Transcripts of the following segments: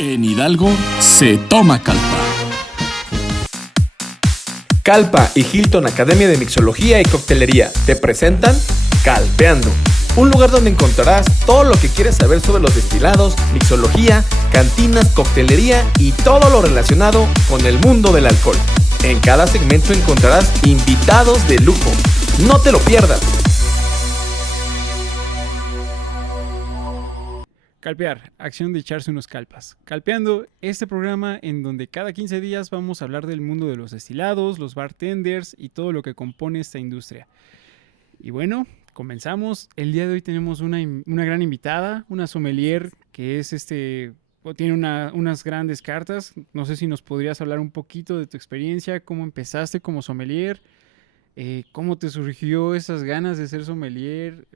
En Hidalgo se toma calpa. Calpa y Hilton Academia de Mixología y Coctelería te presentan Calpeando, un lugar donde encontrarás todo lo que quieres saber sobre los destilados, mixología, cantinas, coctelería y todo lo relacionado con el mundo del alcohol. En cada segmento encontrarás invitados de lujo. No te lo pierdas. Calpear, acción de echarse unos calpas. Calpeando, este programa en donde cada 15 días vamos a hablar del mundo de los destilados, los bartenders y todo lo que compone esta industria. Y bueno, comenzamos. El día de hoy tenemos una gran invitada, una sommelier que es tiene unas grandes cartas. No sé si nos podrías hablar un poquito de tu experiencia, cómo empezaste como sommelier, cómo te surgió esas ganas de ser sommelier.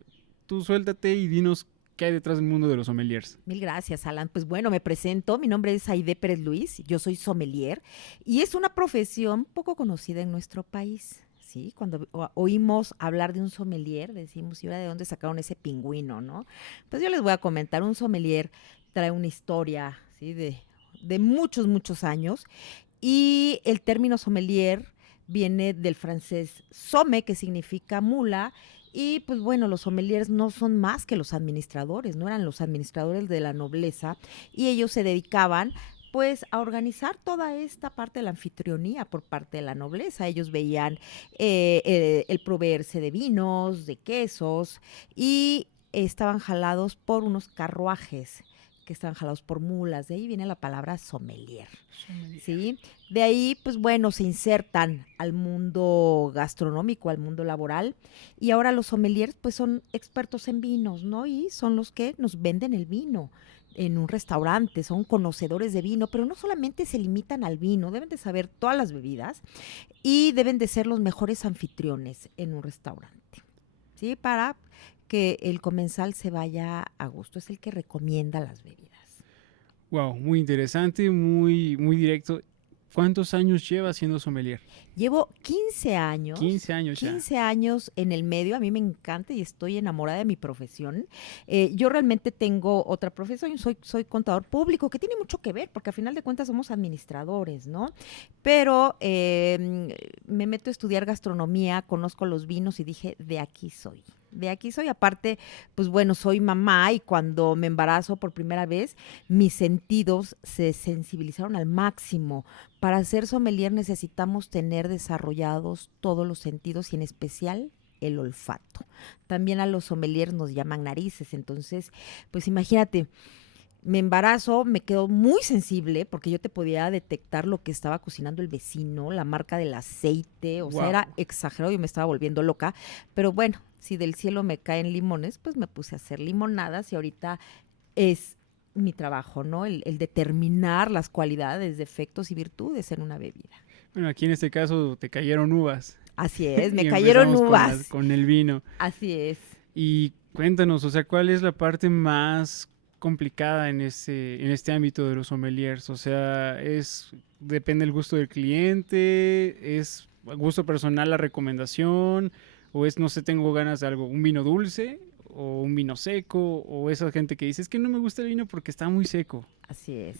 Tú suéltate y dinos qué hay detrás del mundo de los sommeliers. Mil gracias, Alan. Pues bueno, me presento. Mi nombre es Aide Pérez Luis. Yo soy sommelier y es una profesión poco conocida en nuestro país. Sí, cuando oímos hablar de un sommelier, decimos, ¿y ahora de dónde sacaron ese pingüino, no? Pues yo les voy a comentar, un sommelier trae una historia, ¿sí? de muchos, muchos años, y el término sommelier viene del francés somme, que significa mula, y pues bueno, los sommeliers no son más que los administradores, no eran los administradores de la nobleza, y ellos se dedicaban pues a organizar toda esta parte de la anfitrionía por parte de la nobleza. Ellos veían el proveerse de vinos, de quesos, y estaban jalados por unos carruajes que estaban jalados por mulas. De ahí viene la palabra sommelier. ¿Sí? De ahí, pues bueno, se insertan al mundo gastronómico, al mundo laboral, y ahora los sommeliers pues son expertos en vinos, ¿no? Y son los que nos venden el vino en un restaurante, son conocedores de vino, pero no solamente se limitan al vino, deben de saber todas las bebidas y deben de ser los mejores anfitriones en un restaurante, ¿sí? Para que el comensal se vaya a gusto, es el que recomienda las bebidas. Wow, muy interesante, muy, muy directo. ¿Cuántos años llevas siendo sommelier? Llevo 15 años. 15 años ya. 15 años en el medio. A mí me encanta y estoy enamorada de mi profesión. Yo realmente tengo otra profesión. Soy contador público, que tiene mucho que ver, porque a final de cuentas somos administradores, ¿no? Pero me meto a estudiar gastronomía, conozco los vinos y dije, de aquí soy. De aquí soy. Aparte, pues bueno, soy mamá, y cuando me embarazo por primera vez, mis sentidos se sensibilizaron al máximo. Para ser sommelier necesitamos tener desarrollados todos los sentidos y en especial el olfato. También a los sommeliers nos llaman narices. Entonces, pues imagínate, me embarazo, me quedo muy sensible porque yo te podía detectar lo que estaba cocinando el vecino, la marca del aceite, sea, era exagerado, yo me estaba volviendo loca. Pero bueno, si del cielo me caen limones, pues me puse a hacer limonadas y ahorita es mi trabajo, ¿no? El determinar las cualidades, defectos y virtudes en una bebida. Bueno, aquí en este caso te cayeron uvas. Así es, me Y cayeron empezamos uvas. con el vino. Así es. Y cuéntanos, o sea, ¿cuál es la parte más complicada en este ámbito de los sommeliers? O sea, depende del gusto del cliente, es gusto personal la recomendación, o es, no sé, tengo ganas de algo, un vino dulce o un vino seco, o esa gente que dice, es que no me gusta el vino porque está muy seco. Así es.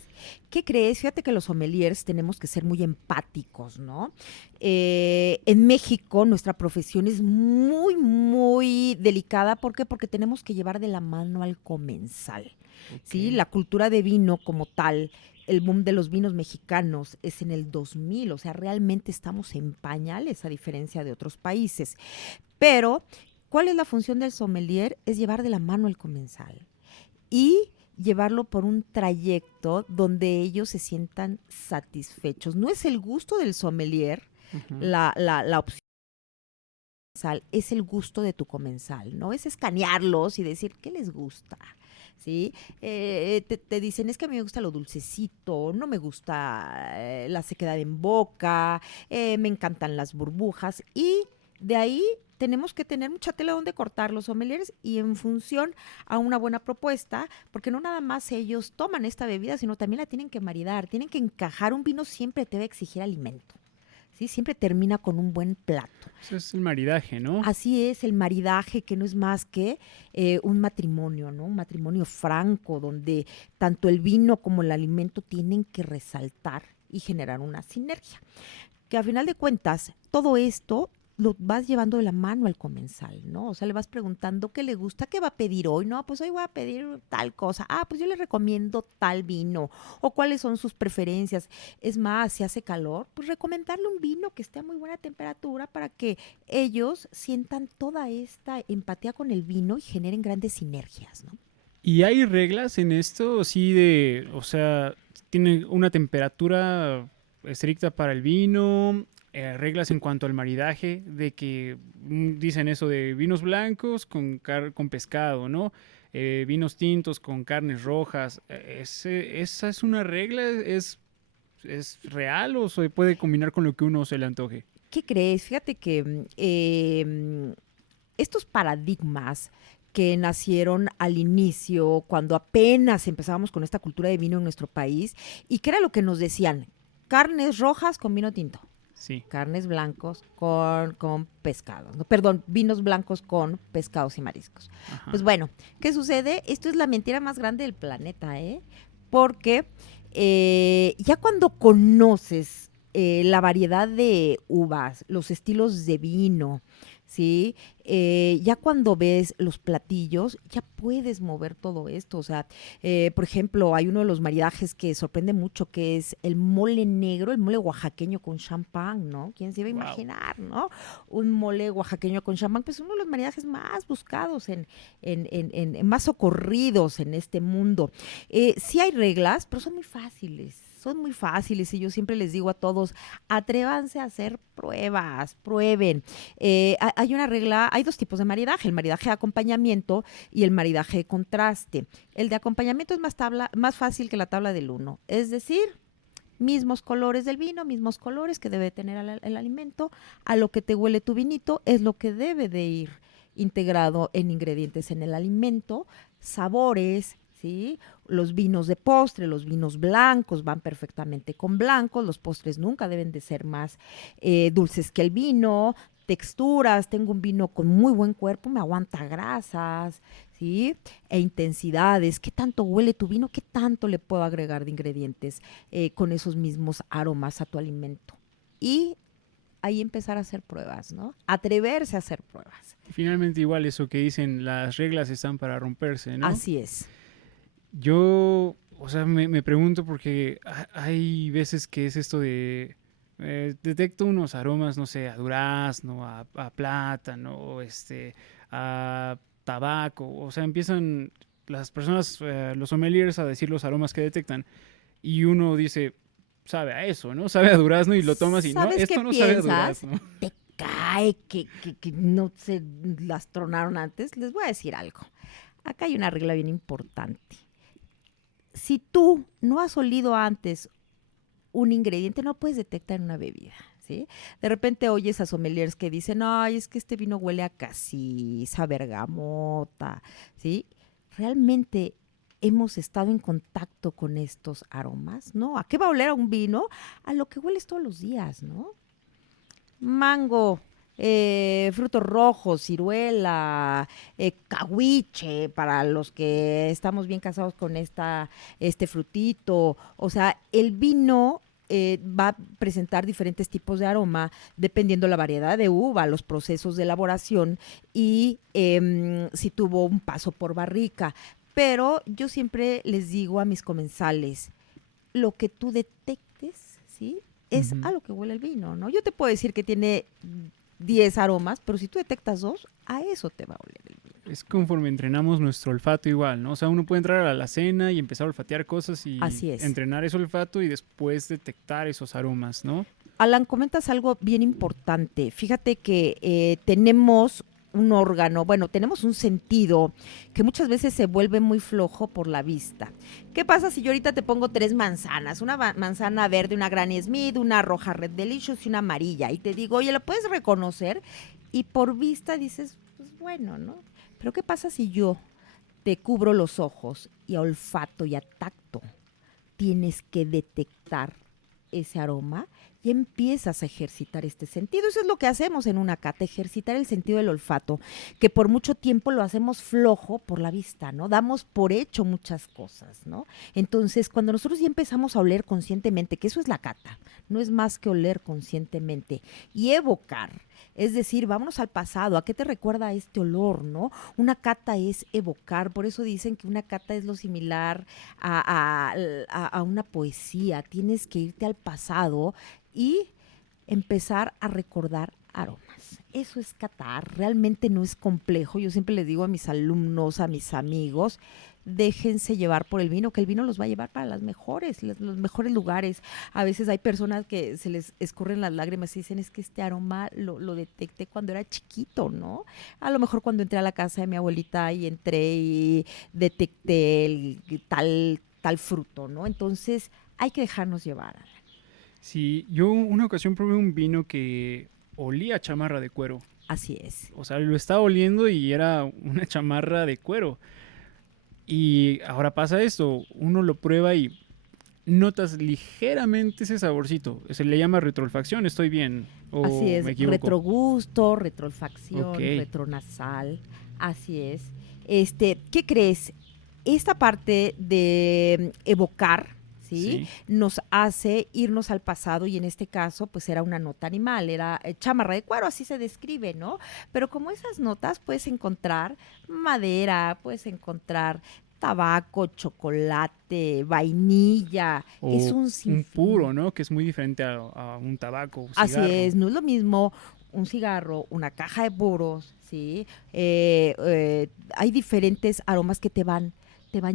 ¿Qué crees? Fíjate que los sommeliers tenemos que ser muy empáticos, ¿no? En México nuestra profesión es muy, muy delicada. ¿Por qué? Porque tenemos que llevar de la mano al comensal. Okay. ¿Sí? La cultura de vino como tal, el boom de los vinos mexicanos es en el 2000, o sea, realmente estamos en pañales a diferencia de otros países. Pero, ¿cuál es la función del sommelier? Es llevar de la mano al comensal y llevarlo por un trayecto donde ellos se sientan satisfechos. No es el gusto del sommelier la opción, es el gusto de tu comensal, ¿no? Es escanearlos y decir, ¿qué les gusta? ¿Sí? Te dicen, es que a mí me gusta lo dulcecito, no me gusta la sequedad en boca, me encantan las burbujas, y de ahí tenemos que tener mucha tela donde cortar los sommeliers y en función a una buena propuesta, porque no nada más ellos toman esta bebida, sino también la tienen que maridar, tienen que encajar. Un vino siempre te va a exigir alimento, ¿sí? Siempre termina con un buen plato. Eso es el maridaje, ¿no? Así es, el maridaje, que no es más que un matrimonio, ¿no? Un matrimonio franco, donde tanto el vino como el alimento tienen que resaltar y generar una sinergia. Que a final de cuentas, todo esto lo vas llevando de la mano al comensal, ¿no? O sea, le vas preguntando qué le gusta, qué va a pedir hoy, ¿no? Pues hoy voy a pedir tal cosa. Ah, pues yo le recomiendo tal vino. O cuáles son sus preferencias. Es más, si hace calor, pues recomendarle un vino que esté a muy buena temperatura para que ellos sientan toda esta empatía con el vino y generen grandes sinergias, ¿no? ¿Y hay reglas en esto? Sí, de, o sea, tiene una temperatura estricta para el vino, reglas en cuanto al maridaje, de que dicen eso de vinos blancos con pescado, ¿no? Vinos tintos con carnes rojas. ¿Esa es una regla? ¿Es real o se puede combinar con lo que uno se le antoje? ¿Qué crees? Fíjate que estos paradigmas que nacieron al inicio, cuando apenas empezábamos con esta cultura de vino en nuestro país, y que era lo que nos decían, carnes rojas con vino tinto, Sí. carnes blancos con pescados, ¿no? Perdón, vinos blancos con pescados y mariscos. Ajá. Pues bueno, ¿qué sucede? Esto es la mentira más grande del planeta, ¿eh? Porque ya cuando conoces la variedad de uvas, los estilos de vino, ¿sí? Ya cuando ves los platillos, ya puedes mover todo esto. O sea, por ejemplo, hay uno de los maridajes que sorprende mucho, que es el mole negro, el mole oaxaqueño con champán, ¿no? ¿Quién se iba a Wow. imaginar, ¿no? Un mole oaxaqueño con champán, pues uno de los maridajes más buscados, más socorridos en este mundo. Sí hay reglas, pero son muy fáciles. Son muy fáciles y yo siempre les digo a todos, atrévanse a hacer pruebas, prueben. Hay una regla, hay dos tipos de maridaje, el maridaje de acompañamiento y el maridaje de contraste. El de acompañamiento es más fácil que la tabla del 1, es decir, mismos colores del vino, mismos colores que debe tener el alimento, a lo que te huele tu vinito es lo que debe de ir integrado en ingredientes en el alimento, sabores, ¿sí? Los vinos de postre, los vinos blancos van perfectamente con blancos, los postres nunca deben de ser más dulces que el vino, texturas, tengo un vino con muy buen cuerpo, me aguanta grasas, ¿sí? E intensidades, ¿qué tanto huele tu vino? ¿Qué tanto le puedo agregar de ingredientes con esos mismos aromas a tu alimento? Y ahí empezar a hacer pruebas, ¿no? Atreverse a hacer pruebas. Finalmente igual eso que dicen, las reglas están para romperse, ¿no? Así es. Yo, o sea, me pregunto porque hay veces que es esto de detecto unos aromas, no sé, a durazno, a plátano, a tabaco, o sea, empiezan las personas, los sommeliers a decir los aromas que detectan y uno dice, sabe a eso, ¿no? Sabe a durazno y lo tomas y no, ¿Sabes esto qué no sabe a piensas? durazno. Te cae que no se las tronaron antes. Les voy a decir algo. Acá hay una regla bien importante. Si tú no has olido antes un ingrediente, no puedes detectar en una bebida, ¿sí? De repente oyes a sommeliers que dicen, ay, es que este vino huele a casis, a bergamota, ¿sí? Realmente hemos estado en contacto con estos aromas, ¿no? ¿A qué va a oler a un vino? A lo que hueles todos los días, ¿no? Mango, frutos rojos, ciruela, cahuiche, para los que estamos bien casados con este frutito. O sea, el vino va a presentar diferentes tipos de aroma dependiendo la variedad de uva, los procesos de elaboración y si tuvo un paso por barrica. Pero yo siempre les digo a mis comensales, lo que tú detectes, ¿sí? Es a lo que huele el vino, ¿no? Yo te puedo decir que tiene 10 aromas, pero si tú detectas 2, a eso te va a oler el vino. Es conforme entrenamos nuestro olfato igual, ¿no? O sea, uno puede entrar a la alacena y empezar a olfatear cosas y Así es. entrenar ese olfato y después detectar esos aromas, ¿no? Alan, comentas algo bien importante. Fíjate que tenemos un órgano, bueno, tenemos un sentido que muchas veces se vuelve muy flojo por la vista. ¿Qué pasa si yo ahorita te pongo 3 manzanas? Una manzana verde, una Granny Smith, una roja Red Delicious y una amarilla. Y te digo, oye, ¿la puedes reconocer? Y por vista dices, pues bueno, ¿no? Pero ¿qué pasa si yo te cubro los ojos y a olfato y a tacto tienes que detectar ese aroma? ya empiezas a ejercitar este sentido. Eso es lo que hacemos en una cata, ejercitar el sentido del olfato, que por mucho tiempo lo hacemos flojo por la vista, ¿no? Damos por hecho muchas cosas, ¿no? Entonces, cuando nosotros ya empezamos a oler conscientemente, que eso es la cata, no es más que oler conscientemente y evocar. Es decir, vámonos al pasado, ¿a qué te recuerda este olor, no? Una cata es evocar, por eso dicen que una cata es lo similar a una poesía. Tienes que irte al pasado y empezar a recordar aromas. Eso es catar, realmente no es complejo. Yo siempre le digo a mis alumnos, a mis amigos, déjense llevar por el vino, que el vino los va a llevar para los mejores lugares. A veces hay personas que se les escurren las lágrimas y dicen, es que este aroma lo detecté cuando era chiquito, ¿no? A lo mejor cuando entré a la casa de mi abuelita y entré y detecté el tal fruto, ¿no? Entonces hay que dejarnos llevar. Sí, yo una ocasión probé un vino que olía a chamarra de cuero. Así es. O sea, lo estaba oliendo y era una chamarra de cuero. Y ahora pasa esto, uno lo prueba y notas ligeramente ese saborcito. Se le llama retroolfacción, ¿estoy bien? ¿O Así es, me equivoco? retrogusto, retroolfacción, Ok. retronasal, así es. ¿Qué crees? Esta parte de evocar, ¿sí? Sí. Nos hace irnos al pasado y en este caso pues era una nota animal, era chamarra de cuero, así se describe, ¿no? Pero como esas notas puedes encontrar madera, puedes encontrar tabaco, chocolate, vainilla, es O un un sinfín. puro, ¿no? Que es muy diferente a un tabaco, un Así cigarro. es, no es lo mismo un cigarro, una caja de puros, ¿sí? Hay diferentes aromas que te van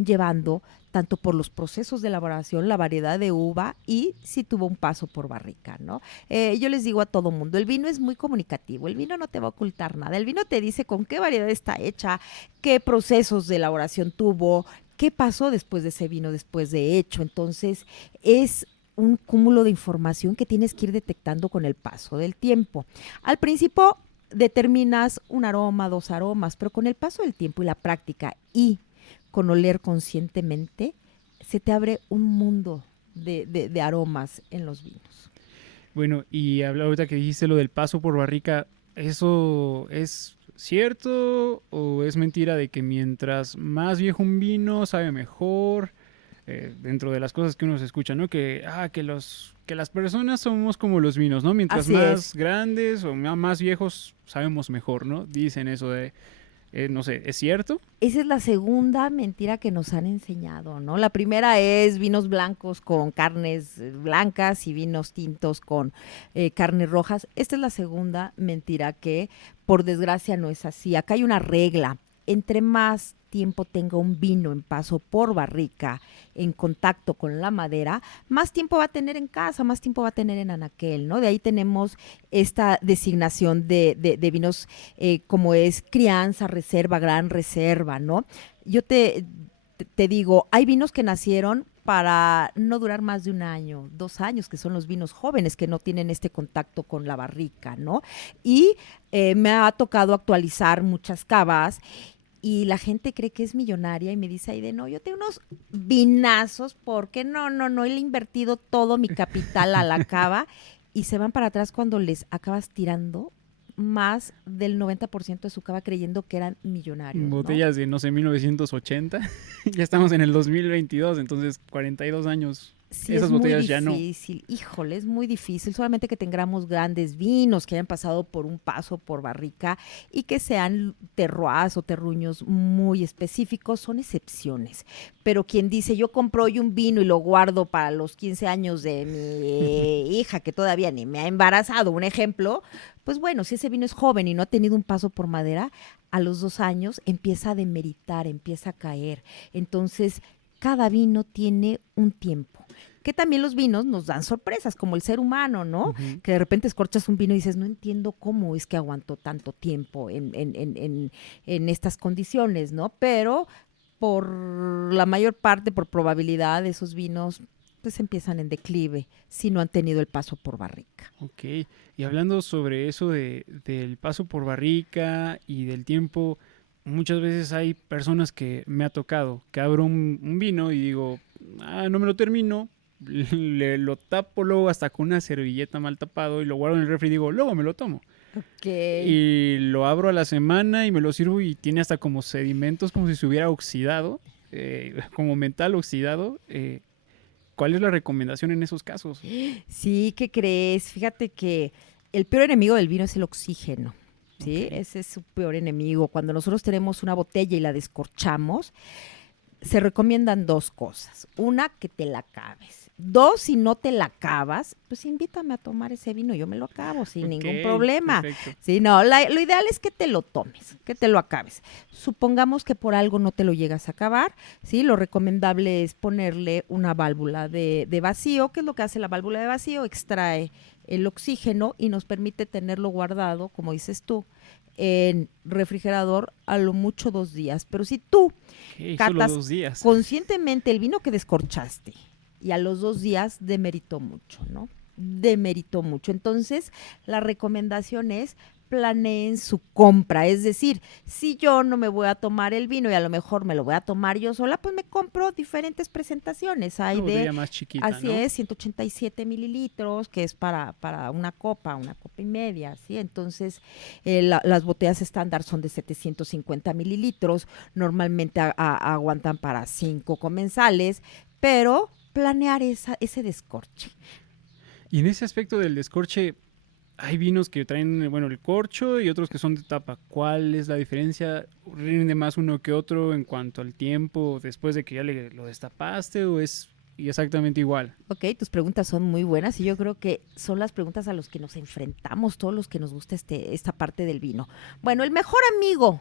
llevando tanto por los procesos de elaboración, la variedad de uva y si tuvo un paso por barrica, ¿no? Yo les digo a todo mundo, el vino es muy comunicativo, el vino no te va a ocultar nada, el vino te dice con qué variedad está hecha, qué procesos de elaboración tuvo, qué pasó después de ese vino, después de hecho, entonces es un cúmulo de información que tienes que ir detectando con el paso del tiempo. Al principio determinas un aroma, dos aromas, pero con el paso del tiempo y la práctica y con oler conscientemente, se te abre un mundo de aromas en los vinos. Bueno, y ahorita que dijiste lo del paso por barrica, ¿eso es cierto o es mentira de que mientras más viejo un vino sabe mejor? Dentro de las cosas que uno se escucha, ¿no? Que las personas somos como los vinos, ¿no? Mientras Así más es. grandes o más viejos sabemos mejor, ¿no? Dicen eso de, no sé, ¿es cierto? Esa es la segunda mentira que nos han enseñado, ¿no? La primera es vinos blancos con carnes blancas y vinos tintos con carnes rojas. Esta es la segunda mentira que, por desgracia, no es así. Acá hay una regla. Entre más tiempo tenga un vino en paso por barrica, en contacto con la madera, más tiempo va a tener en casa, más tiempo va a tener en anaquel, ¿no? De ahí tenemos esta designación de vinos como es crianza, reserva, gran reserva, ¿no? Yo te digo, hay vinos que nacieron para no durar más de un año, 2 años, que son los vinos jóvenes que no tienen este contacto con la barrica, ¿no? Y me ha tocado actualizar muchas cavas y la gente cree que es millonaria y me dice, Aide, no, yo tengo unos vinazos porque no, y le he invertido todo mi capital a la cava y se van para atrás cuando les acabas tirando más del 90% de su cava creyendo que eran millonarios, ¿no? Botellas de, no sé, 1980. Ya estamos en el 2022, entonces 42 años. Sí, Esas es muy botellas ya no. difícil, híjole, es muy difícil, solamente que tengamos grandes vinos que hayan pasado por un paso por barrica y que sean terroirs o terruños muy específicos, son excepciones. Pero quien dice, yo compro hoy un vino y lo guardo para los 15 años de mi hija que todavía ni me ha embarazado, un ejemplo, pues bueno, si ese vino es joven y no ha tenido un paso por madera, a los 2 años empieza a demeritar, empieza a caer. Entonces, cada vino tiene un tiempo. Que también los vinos nos dan sorpresas, como el ser humano, ¿no? Ujú. Que de repente escorchas un vino y dices, no entiendo cómo es que aguantó tanto tiempo en estas condiciones, ¿no? Pero por la mayor parte, por probabilidad, esos vinos pues empiezan en declive si no han tenido el paso por barrica. Ok, y hablando sobre eso del paso por barrica y del tiempo, muchas veces hay personas que me ha tocado, que abro un vino y digo, no me lo termino, lo tapo luego hasta con una servilleta mal tapado y lo guardo en el refri y digo, luego me lo tomo. Ok. Y lo abro a la semana y me lo sirvo y tiene hasta como sedimentos, como si se hubiera oxidado, como metal oxidado. ¿Cuál es la recomendación en esos casos? Sí, ¿qué crees? Fíjate que el peor enemigo del vino es el oxígeno. ¿Sí? Ok. Ese es su peor enemigo. Cuando nosotros tenemos una botella y la descorchamos, se recomiendan dos cosas. Una, que te la acabes. Dos, si no te la acabas, pues invítame a tomar ese vino, yo me lo acabo sin ningún Ok, problema. perfecto. Sí, no, lo ideal es que te lo tomes, que te lo acabes. Supongamos que por algo no te lo llegas a acabar, ¿sí? Lo recomendable es ponerle una válvula de vacío. ¿Qué es lo que hace la válvula de vacío? Extrae el oxígeno y nos permite tenerlo guardado, como dices tú, en refrigerador a lo mucho 2 días. Pero si tú Ok, solo catas 2 días. conscientemente el vino que descorchaste y a los 2 días demeritó mucho, ¿no? Demeritó mucho. Entonces, la recomendación es planeen su compra. Es decir, si yo no me voy a tomar el vino y a lo mejor me lo voy a tomar yo sola, pues me compro diferentes presentaciones. Hay Una de, botella más chiquita, así ¿no? es, 187 mililitros, que es para una copa y media, ¿sí? Entonces, las botellas estándar son de 750 mililitros. Normalmente aguantan para 5 comensales, pero planear ese descorche. Y en ese aspecto del descorche, hay vinos que traen, bueno, el corcho y otros que son de tapa. ¿Cuál es la diferencia? ¿Rinde más uno que otro en cuanto al tiempo después de que ya lo destapaste o es exactamente igual? Ok, tus preguntas son muy buenas y yo creo que son las preguntas a las que nos enfrentamos todos los que nos gusta esta parte del vino. Bueno, el mejor amigo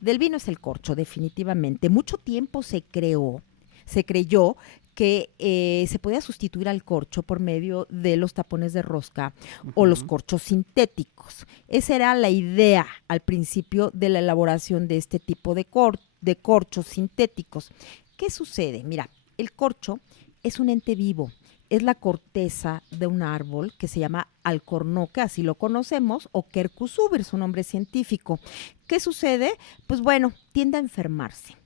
del vino es el corcho, definitivamente. Mucho tiempo se creyó que se podía sustituir al corcho por medio de los tapones de rosca o los Ujú. corchos sintéticos. Esa era la idea al principio de la elaboración de este tipo de corchos sintéticos. ¿Qué sucede? Mira, el corcho es un ente vivo. Es la corteza de un árbol que se llama alcornoque, así lo conocemos, o Quercus uber, su nombre científico. ¿Qué sucede? Pues bueno, tiende a enfermarse.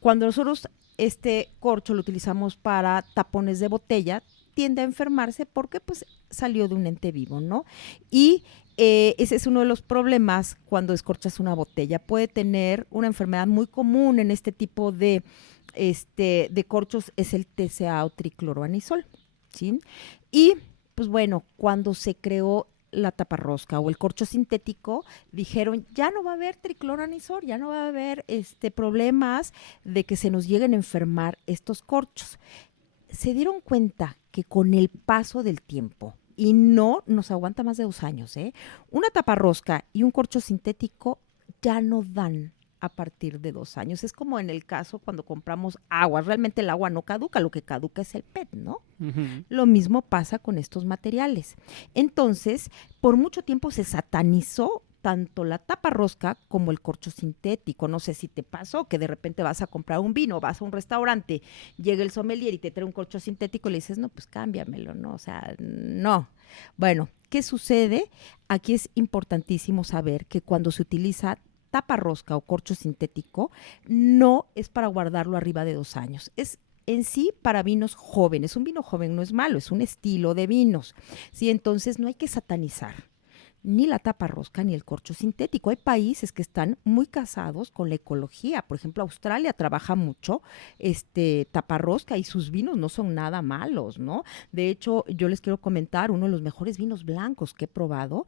Cuando nosotros este corcho lo utilizamos para tapones de botella, tiende a enfermarse porque pues salió de un ente vivo, ¿no? Y ese es uno de los problemas cuando descorchas una botella. Puede tener una enfermedad muy común en este tipo de corchos, es el TCA o tricloroanisol, ¿sí? Y pues bueno, cuando se creó la taparrosca o el corcho sintético, dijeron, ya no va a haber tricloranisol, ya no va a haber problemas de que se nos lleguen a enfermar estos corchos. Se dieron cuenta que con el paso del tiempo, y no nos aguanta más de 2 años, una taparrosca y un corcho sintético ya no dan a partir de 2 años. Es como en el caso cuando compramos agua. Realmente el agua no caduca, lo que caduca es el PET, ¿no? Ujú. Lo mismo pasa con estos materiales. Entonces, por mucho tiempo se satanizó tanto la tapa rosca como el corcho sintético. No sé si te pasó que de repente vas a comprar un vino, vas a un restaurante, llega el sommelier y te trae un corcho sintético y le dices, no, pues cámbiamelo, ¿no? O sea, no. Bueno, ¿qué sucede? Aquí es importantísimo saber que cuando se utiliza tapa rosca o corcho sintético, no es para guardarlo arriba de 2 años. Es en sí para vinos jóvenes. Un vino joven no es malo, es un estilo de vinos. ¿Sí? Entonces no hay que satanizar ni la tapa rosca ni el corcho sintético. Hay países que están muy casados con la ecología. Por ejemplo, Australia trabaja mucho tapa rosca y sus vinos no son nada malos, ¿no? De hecho, yo les quiero comentar, uno de los mejores vinos blancos que he probado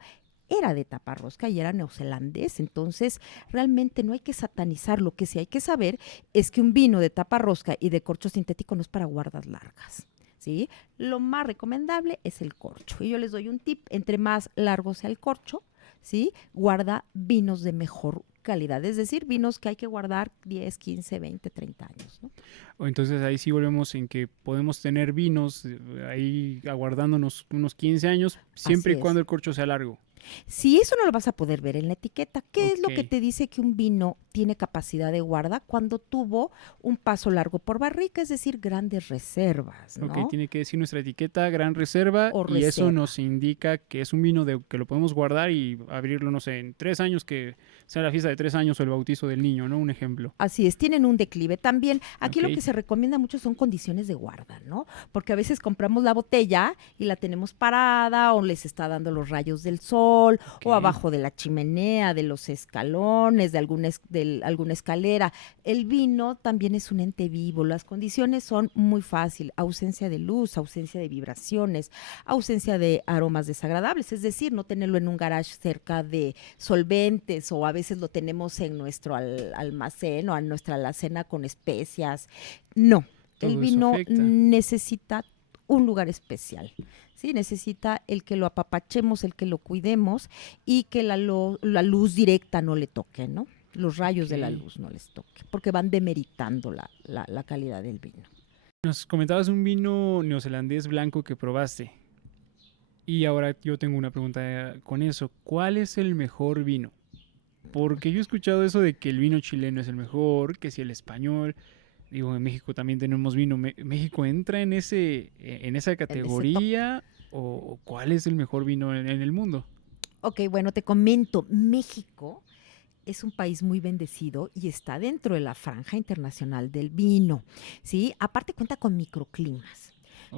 era de tapa rosca y era neozelandés. Entonces, realmente no hay que satanizar. Lo que sí hay que saber es que un vino de tapa rosca y de corcho sintético no es para guardas largas, ¿sí? Lo más recomendable es el corcho. Y yo les doy un tip, entre más largo sea el corcho, ¿sí? Guarda vinos de mejor calidad, es decir, vinos que hay que guardar 10, 15, 20, 30 años, ¿no? O entonces ahí sí volvemos en que podemos tener vinos ahí aguardándonos unos 15 años, siempre y Así es. cuando el corcho sea largo. Si eso no lo vas a poder ver en la etiqueta, ¿qué es lo que Ok. te dice que un vino tiene capacidad de guarda cuando tuvo un paso largo por barrica, es decir, grandes reservas, ¿no? Ok, tiene que decir nuestra etiqueta gran reserva O y eso reserva. nos indica que es un vino que lo podemos guardar y abrirlo, no sé, en 3 años, que sea la fiesta de 3 años o el bautizo del niño, ¿no? Un ejemplo. Así es, tienen un declive también. Aquí lo Ok. que se recomienda mucho son condiciones de guarda, ¿no? Porque a veces compramos la botella y la tenemos parada o les está dando los rayos del sol o Ok. abajo de la chimenea, de los escalones, de alguna escalera. El vino también es un ente vivo. Las condiciones son muy fáciles. Ausencia de luz, ausencia de vibraciones, ausencia de aromas desagradables. Es decir, no tenerlo en un garage cerca de solventes o a veces lo tenemos en nuestro almacén o en nuestra alacena con especias. No, el Todo eso vino afecta. necesita un lugar especial. Sí, necesita el que lo apapachemos, el que lo cuidemos y que la luz directa no le toque, ¿no? Los rayos de la Ok. luz no les toque, porque van demeritando la calidad del vino. Nos comentabas un vino neozelandés blanco que probaste. Y ahora yo tengo una pregunta con eso. ¿Cuál es el mejor vino? Porque yo he escuchado eso de que el vino chileno es el mejor, que si el español. Digo, en México también tenemos vino. ¿México entra en esa categoría? ¿O cuál es el mejor vino en el mundo? Ok, bueno, te comento, México es un país muy bendecido y está dentro de la franja internacional del vino, ¿sí? Aparte cuenta con microclimas.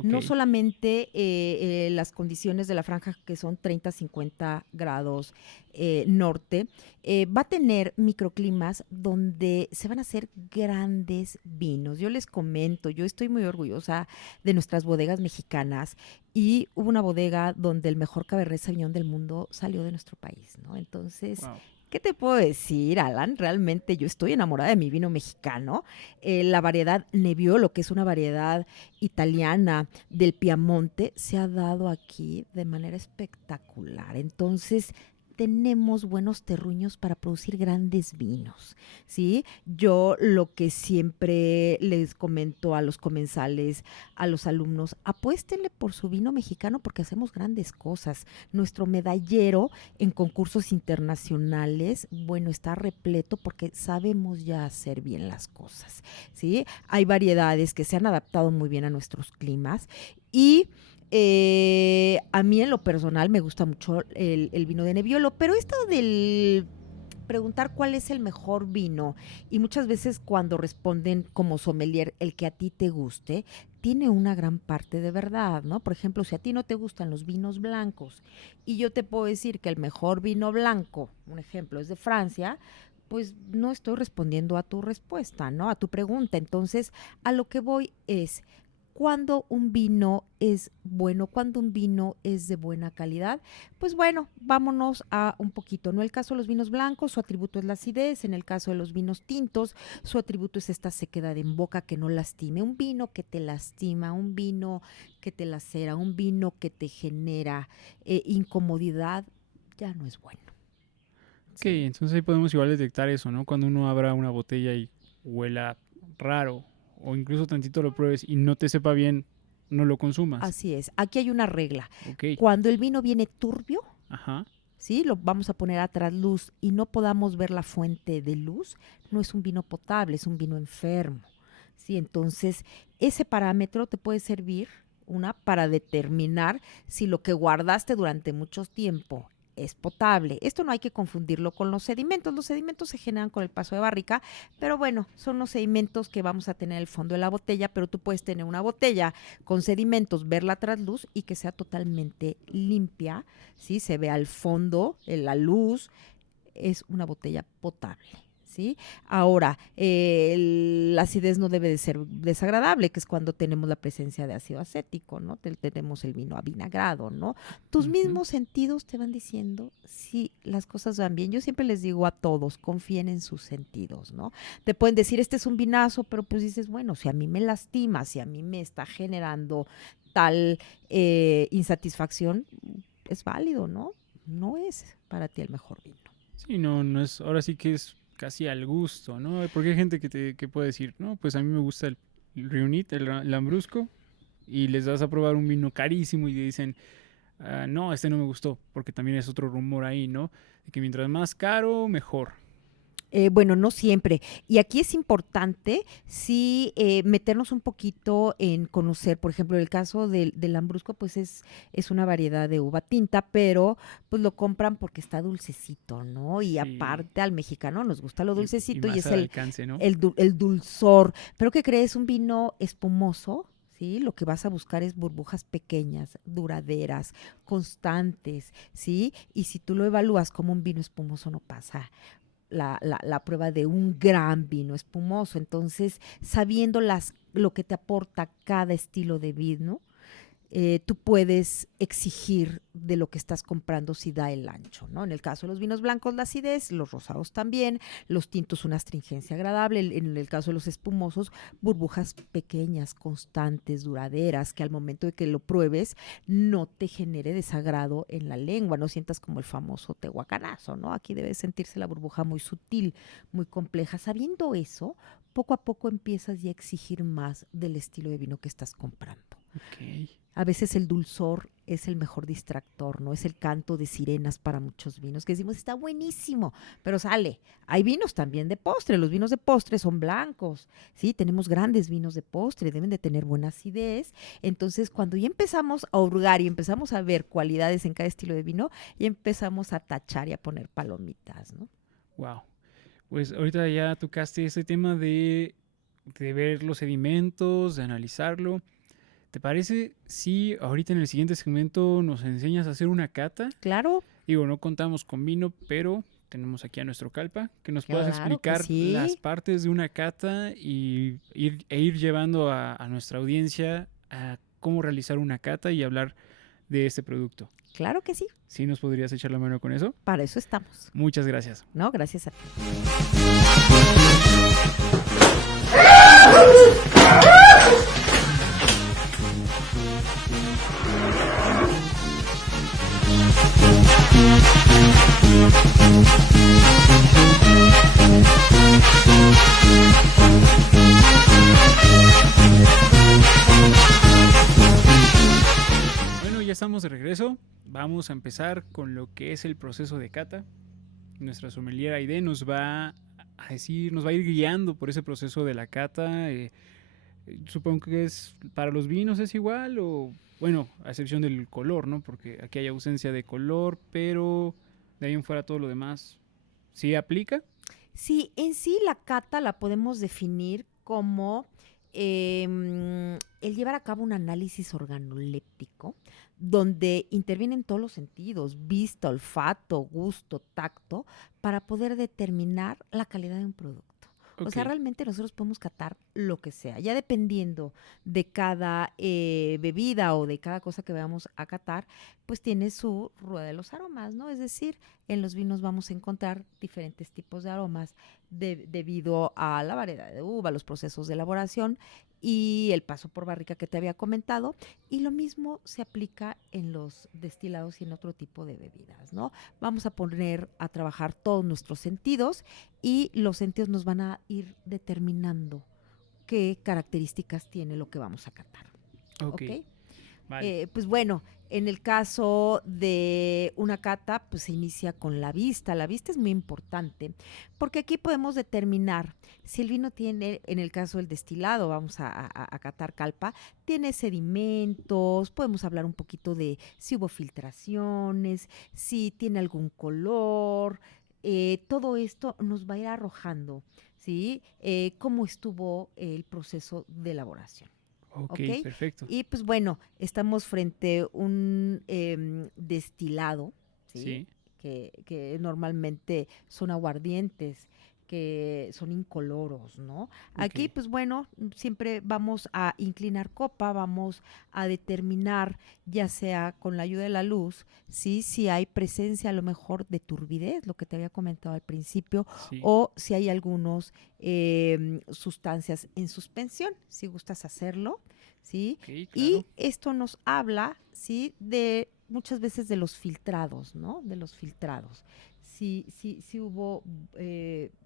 No Ok. solamente las condiciones de la franja que son 30-50 grados norte, va a tener microclimas donde se van a hacer grandes vinos. Yo les comento, yo estoy muy orgullosa de nuestras bodegas mexicanas y hubo una bodega donde el mejor Cabernet Sauvignon del mundo salió de nuestro país, ¿no? Entonces, Wow. ¿qué te puedo decir, Alan? Realmente yo estoy enamorada de mi vino mexicano. La variedad Nebbiolo, que es una variedad italiana del Piamonte, se ha dado aquí de manera espectacular. Entonces, tenemos buenos terruños para producir grandes vinos, ¿sí? Yo lo que siempre les comento a los comensales, a los alumnos, apuéstenle por su vino mexicano porque hacemos grandes cosas. Nuestro medallero en concursos internacionales, bueno, está repleto porque sabemos ya hacer bien las cosas, ¿sí? Hay variedades que se han adaptado muy bien a nuestros climas y a mí en lo personal me gusta mucho el vino de Nebbiolo, pero esto del preguntar cuál es el mejor vino y muchas veces cuando responden como sommelier el que a ti te guste, tiene una gran parte de verdad, ¿no? Por ejemplo, si a ti no te gustan los vinos blancos y yo te puedo decir que el mejor vino blanco, un ejemplo, es de Francia, pues no estoy respondiendo a tu respuesta, ¿no? A tu pregunta. Entonces, a lo que voy es, cuando un vino es bueno, cuando un vino es de buena calidad, pues bueno, vámonos a un poquito, ¿no? El caso de los vinos blancos, su atributo es la acidez. En el caso de los vinos tintos, su atributo es esta sequedad en boca que no lastime. Un vino que te lastima, un vino que te lacera, un vino que te genera incomodidad, ya no es bueno. Ok, entonces ahí podemos igual detectar eso, ¿no? Cuando uno abra una botella y huela raro, o incluso tantito lo pruebes y no te sepa bien, no lo consumas. Así es. Aquí hay una regla. Ok, Cuando el vino viene turbio, ajá. ¿sí? Lo vamos a poner a trasluz y no podamos ver la fuente de luz, no es un vino potable, es un vino enfermo, ¿sí? Entonces, ese parámetro te puede servir para determinar si lo que guardaste durante mucho tiempo es potable. Esto no hay que confundirlo con los sedimentos. Los sedimentos se generan con el paso de barrica, pero bueno, son los sedimentos que vamos a tener en el fondo de la botella, pero tú puedes tener una botella con sedimentos, verla tras luz y que sea totalmente limpia, ¿sí? Se ve al fondo, en la luz, es una botella potable. ¿Sí? Ahora, la acidez no debe de ser desagradable, que es cuando tenemos la presencia de ácido acético, ¿no? Tenemos el vino avinagrado, ¿no? Tus mismos sentidos te van diciendo si las cosas van bien. Yo siempre les digo a todos, confíen en sus sentidos, ¿no? Te pueden decir, este es un vinazo, pero pues dices, bueno, si a mí me lastima, si a mí me está generando tal insatisfacción, es válido, ¿no? No es para ti el mejor vino. Sí, no es, ahora sí que es casi al gusto, ¿no? Porque hay gente que puede decir, no, pues a mí me gusta el Riunit, el Lambrusco, y les das a probar un vino carísimo y te dicen, no, este no me gustó, porque también es otro rumor ahí, ¿no? De que mientras más caro, mejor. Bueno, no siempre. Y aquí es importante sí meternos un poquito en conocer, por ejemplo, el caso del Lambrusco, pues es una variedad de uva tinta, pero pues lo compran porque está dulcecito, ¿no? Y Sí. aparte al mexicano nos gusta lo Y dulcecito y más es al alcance, ¿no? el dulzor. Pero ¿qué crees? Un vino espumoso. ¿Sí? Lo que vas a buscar es burbujas pequeñas, duraderas, constantes, ¿sí? Y si tú lo evalúas como un vino espumoso, no pasa la prueba de un gran vino espumoso. Entonces, sabiendo lo que te aporta cada estilo de vino, tú puedes exigir de lo que estás comprando si da el ancho, ¿no? En el caso de los vinos blancos, la acidez, los rosados también, los tintos una astringencia agradable, en el caso de los espumosos, burbujas pequeñas, constantes, duraderas, que al momento de que lo pruebes no te genere desagrado en la lengua, no sientas como el famoso tehuacanazo, ¿no? Aquí debe sentirse la burbuja muy sutil, muy compleja. Sabiendo eso, poco a poco empiezas ya a exigir más del estilo de vino que estás comprando. Ok. A veces el dulzor es el mejor distractor, ¿no? Es el canto de sirenas para muchos vinos, que decimos, está buenísimo, pero sale. Hay vinos también de postre, los vinos de postre son blancos, ¿sí? Tenemos grandes vinos de postre, deben de tener buena acidez. Entonces, cuando ya empezamos a hurgar y empezamos a ver cualidades en cada estilo de vino, ya empezamos a tachar y a poner palomitas, ¿no? Wow. Pues ahorita ya tocaste ese tema de ver los sedimentos, de analizarlo. ¿Te parece si ahorita en el siguiente segmento nos enseñas a hacer una cata? Claro, Digo, no contamos con vino, pero tenemos aquí a nuestro Calpa, que nos puedas claro que explicar las sí. partes de una cata y ir llevando a nuestra audiencia a cómo realizar una cata y hablar de este producto. Claro que sí. ¿Sí nos podrías echar la mano con eso? Para eso estamos, Muchas gracias. ¿no? Gracias a ti. Bueno, ya estamos de regreso. Vamos a empezar con lo que es el proceso de cata. Nuestra sommelier Aide nos va a decir, nos va a ir guiando por ese proceso de la cata. Supongo que es para los vinos es igual o, bueno, a excepción del color, ¿no? Porque aquí hay ausencia de color, pero de ahí en fuera todo lo demás sí aplica. Sí, en sí la cata la podemos definir como el llevar a cabo un análisis organoléptico donde intervienen todos los sentidos, vista, olfato, gusto, tacto, para poder determinar la calidad de un producto. O sea, Ok, realmente nosotros podemos catar lo que sea, ya dependiendo de cada bebida o de cada cosa que vayamos a catar, pues tiene su rueda de los aromas, ¿no? Es decir, en los vinos vamos a encontrar diferentes tipos de aromas debido a la variedad de uva, los procesos de elaboración y el paso por barrica que te había comentado. Y lo mismo se aplica en los destilados y en otro tipo de bebidas, ¿no? Vamos a poner a trabajar todos nuestros sentidos y los sentidos nos van a ir determinando qué características tiene lo que vamos a catar. ok, ¿Ok? vale. Pues bueno, en el caso de una cata, pues se inicia con la vista. La vista es muy importante porque aquí podemos determinar si el vino tiene, en el caso del destilado, vamos a catar calpa, tiene sedimentos, podemos hablar un poquito de si hubo filtraciones, si tiene algún color. Todo esto nos va a ir arrojando, ¿sí? Cómo estuvo el proceso de elaboración. Ok, ¿Ok? perfecto. Y pues bueno, estamos frente a un destilado, ¿sí? Sí, Que normalmente son aguardientes, que son incoloros, ¿no? Aquí, ok. pues bueno, siempre vamos a inclinar copa, vamos a determinar, ya sea con la ayuda de la luz, ¿sí? Si hay presencia a lo mejor de turbidez, lo que te había comentado al principio, Sí, o si hay algunos sustancias en suspensión, si gustas hacerlo, ¿sí? ok, Y claro. esto nos habla, ¿sí? De muchas veces de los filtrados, ¿no? De los filtrados. Sí hubo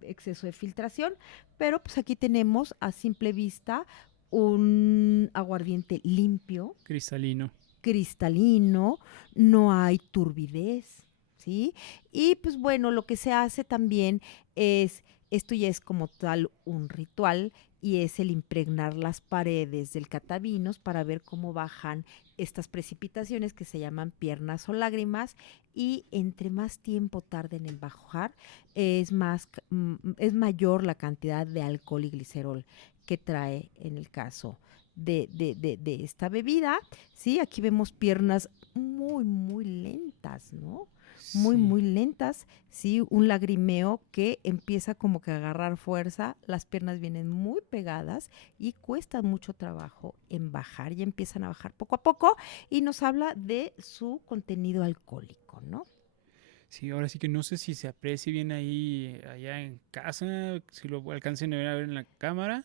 exceso de filtración, pero pues aquí tenemos a simple vista un aguardiente limpio, Cristalino. cristalino, no hay turbidez, ¿sí? Y pues bueno, lo que se hace también es Esto ya es como tal un ritual y es el impregnar las paredes del catavinos para ver cómo bajan estas precipitaciones que se llaman piernas o lágrimas, y entre más tiempo tarden en bajar, es mayor la cantidad de alcohol y glicerol que trae en el caso de esta bebida. Sí, aquí vemos piernas muy, muy lentas, ¿no? Muy, Sí. muy lentas, sí, un lagrimeo que empieza como que a agarrar fuerza, las piernas vienen muy pegadas y cuesta mucho trabajo en bajar, y empiezan a bajar poco a poco, y nos habla de su contenido alcohólico, ¿no? Sí, ahora sí que no sé si se aprecie bien ahí, allá en casa, si lo alcancen a ver en la cámara,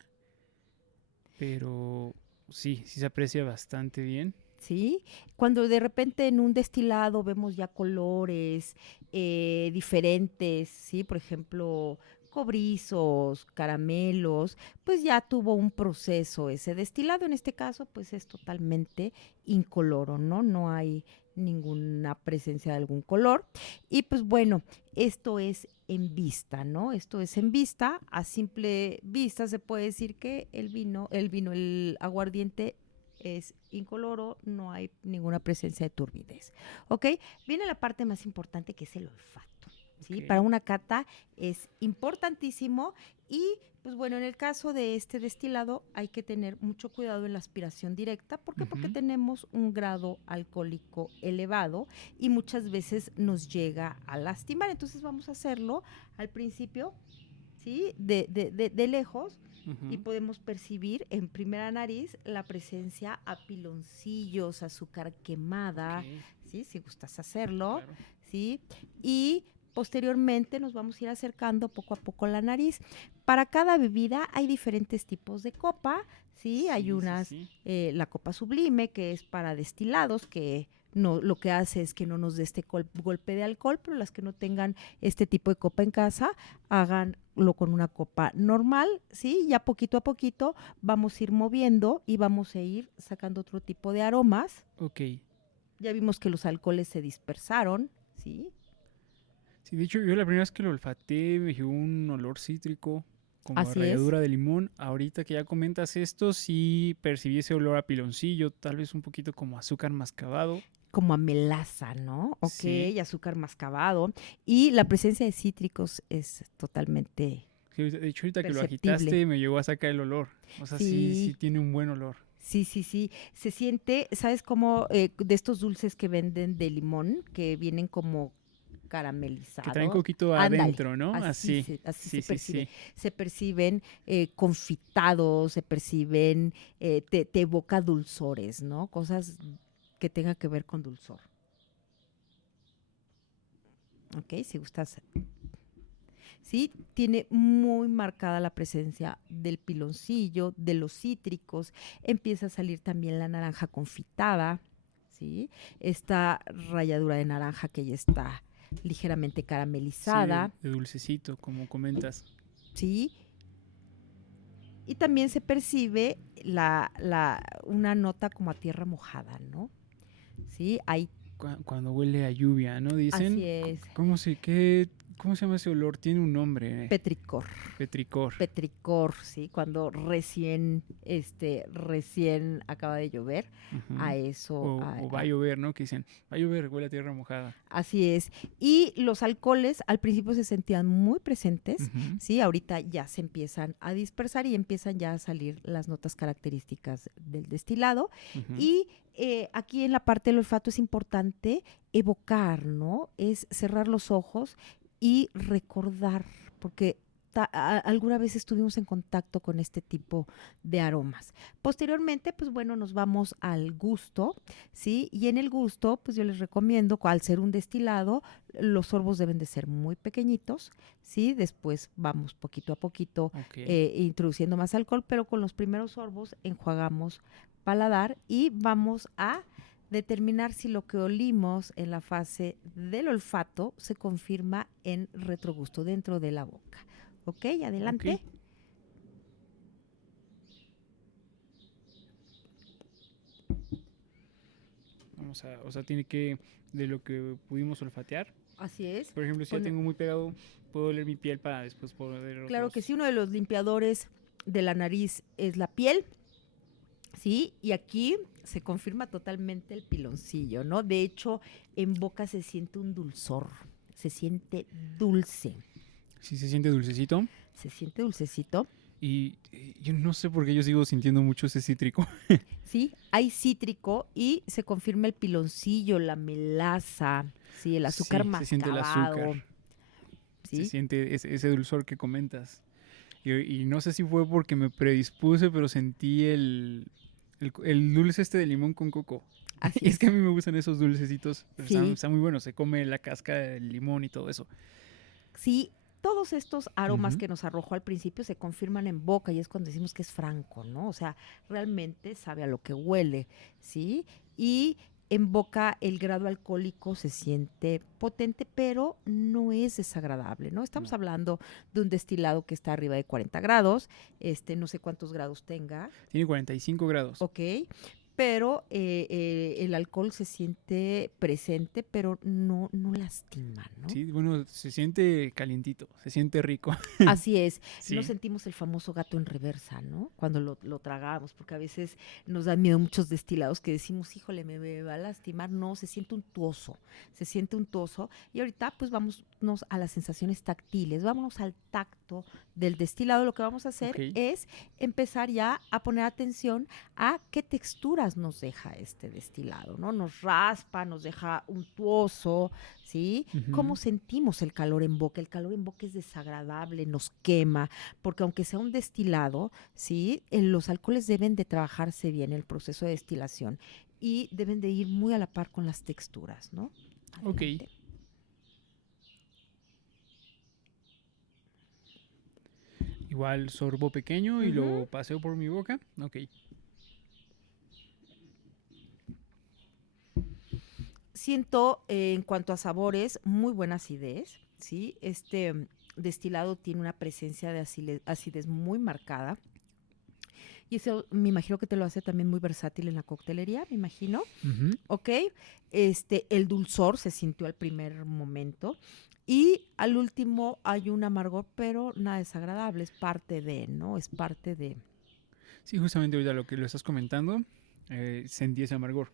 pero sí, sí se aprecia bastante bien. ¿Sí? Cuando de repente en un destilado vemos ya colores diferentes, ¿sí? Por ejemplo, cobrizos, caramelos, pues ya tuvo un proceso ese destilado. En este caso, pues es totalmente incoloro, ¿no? No hay ninguna presencia de algún color. Y pues bueno, esto es en vista, ¿no? Esto es en vista. A simple vista se puede decir que el aguardiente es incoloro, no hay ninguna presencia de turbidez. ¿Ok? Viene la parte más importante, que es el olfato. ¿Sí? Ok. Para una cata es importantísimo, y pues bueno, en el caso de este destilado hay que tener mucho cuidado en la aspiración directa. ¿Por qué? Porque Ujú. tenemos un grado alcohólico elevado y muchas veces nos llega a lastimar. Entonces vamos a hacerlo al principio, ¿sí? De lejos, y Ujú. podemos percibir en primera nariz la presencia a piloncillos, azúcar quemada, Ok, ¿sí? Si gustas hacerlo, claro. ¿sí? Y posteriormente nos vamos a ir acercando poco a poco a la nariz. Para cada bebida hay diferentes tipos de copa, ¿sí? Hay Sí, sí, unas, sí. la copa sublime, que es para destilados, que no, lo que hace es que no nos dé este golpe de alcohol, pero las que no tengan este tipo de copa en casa, háganlo con una copa normal, ¿sí? Ya poquito a poquito vamos a ir moviendo y vamos a ir sacando otro tipo de aromas. Ok. Ya vimos que los alcoholes se dispersaron, ¿sí? Sí, de hecho, yo la primera vez que lo olfateé me llegó un olor cítrico, como a Así es, ralladura de limón. Ahorita que ya comentas esto, sí percibí ese olor a piloncillo, tal vez un poquito como azúcar mascabado. como a melaza, ¿no? Ok, Sí. azúcar mascabado. Y la presencia de cítricos es totalmente Sí, de hecho, ahorita que lo perceptible. agitaste me llegó a sacar el olor. O sea, sí, sí Sí, tiene un buen olor. sí, sí, sí. Se siente, ¿sabes cómo? De estos dulces que venden de limón, que vienen como Que traen caramelizados. coquito Ándale, adentro, ¿no? Así. así se Sí, sí, percibe. sí. Se perciben confitados, se perciben, te evoca dulzores, ¿no? Cosas que tengan que ver con dulzor. Ok, si gustas. Sí, tiene muy marcada la presencia del piloncillo, de los cítricos. Empieza a salir también la naranja confitada, ¿sí? Esta ralladura de naranja que ya está ligeramente Sí, caramelizada, de dulcecito, como comentas. ¿sí? Y también se percibe una nota como a tierra mojada, ¿no? ¿Sí? Hay, Cuando huele a lluvia, ¿no? así Dicen, es, ¿cómo se llama ese olor? Tiene un nombre, petricor. petricor. Petricor, ¿sí? Cuando recién acaba de llover, a Ujú. eso, O va a llover, ¿no? Que dicen, va a llover, huele a tierra mojada. así es. Y los alcoholes al principio se sentían muy presentes, Ujú. ¿sí? Ahorita ya se empiezan a dispersar y empiezan ya a salir las notas características del destilado. Ujú. Y aquí en la parte del olfato es importante evocar, ¿no? Es cerrar los ojos y recordar, porque alguna vez estuvimos en contacto con este tipo de aromas. Posteriormente, pues bueno, nos vamos al gusto, ¿sí? Y en el gusto, pues yo les recomiendo, al ser un destilado, los sorbos deben de ser muy pequeñitos, ¿sí? Después vamos poquito a poquito Ok. introduciendo más alcohol, pero con los primeros sorbos enjuagamos paladar y vamos a determinar si lo que olimos en la fase del olfato se confirma en retrogusto dentro de la boca. ¿Ok? Ok. Adelante. Vamos a, o sea, tiene que, de lo que pudimos olfatear, Así es. Por ejemplo, si Pone- ya tengo muy pegado, puedo oler mi piel para después poder Claro que sí, uno de los limpiadores de la nariz es la piel, ¿sí? Y aquí se confirma totalmente el piloncillo, ¿no? De hecho, en boca se siente un dulzor, se siente dulce, Sí se siente dulcecito. se siente dulcecito. Y yo no sé por qué yo sigo sintiendo mucho ese cítrico. Sí, hay cítrico y se confirma el piloncillo, la melaza, sí, el azúcar Sí, se siente el mascabado. azúcar. Se ¿Sí? siente ese dulzor que comentas. Y no sé si fue porque me predispuse, pero sentí el dulce este de limón con coco. Así Y es es. que a mí me gustan esos dulcecitos. Pero Sí. está muy bueno. Se come la cáscara del limón y todo eso. Sí, todos estos aromas Ujú. que nos arrojó al principio se confirman en boca y es cuando decimos que es franco, ¿no? O sea, realmente sabe a lo que huele, ¿sí? Y en boca el grado alcohólico se siente potente, pero no es desagradable, ¿no? Estamos No. hablando de un destilado que está arriba de 40 grados, no sé cuántos grados tenga, Tiene 45 grados. ¿ok? Pero el alcohol se siente presente, pero no lastima, ¿no? Sí, bueno, se siente calientito. Se siente rico. Así es, Sí. no sentimos el famoso gato en reversa, ¿no? Cuando lo tragamos, porque a veces nos dan miedo muchos destilados que decimos, híjole, me va a lastimar. No, se siente untuoso, se siente untuoso. Y ahorita pues vámonos a las sensaciones táctiles, vámonos al tacto del destilado. Lo que vamos a hacer Ok. es empezar ya a poner atención a qué texturas nos deja este destilado, ¿no? Nos raspa, nos deja untuoso, ¿sí? Ujú. ¿Cómo sentimos el calor en boca? El calor en boca es desagradable, nos quema, porque aunque sea un destilado, ¿sí? Los alcoholes deben de trabajarse bien en el proceso de destilación y deben de ir muy a la par con las texturas, ¿no? Ok. Adelante. Igual sorbo pequeño y lo Ujú. paseo por mi boca. Ok. Siento en cuanto a sabores muy buena acidez, ¿sí? Este destilado tiene una presencia de acidez muy marcada. Y eso me imagino que te lo hace también muy versátil en la coctelería, me imagino. Ujú. ¿Ok? El dulzor se sintió al primer momento. Y al último hay un amargor, pero nada desagradable, es parte de, ¿no? Es parte de. Sí, justamente ahorita lo que lo estás comentando, sentí ese amargor.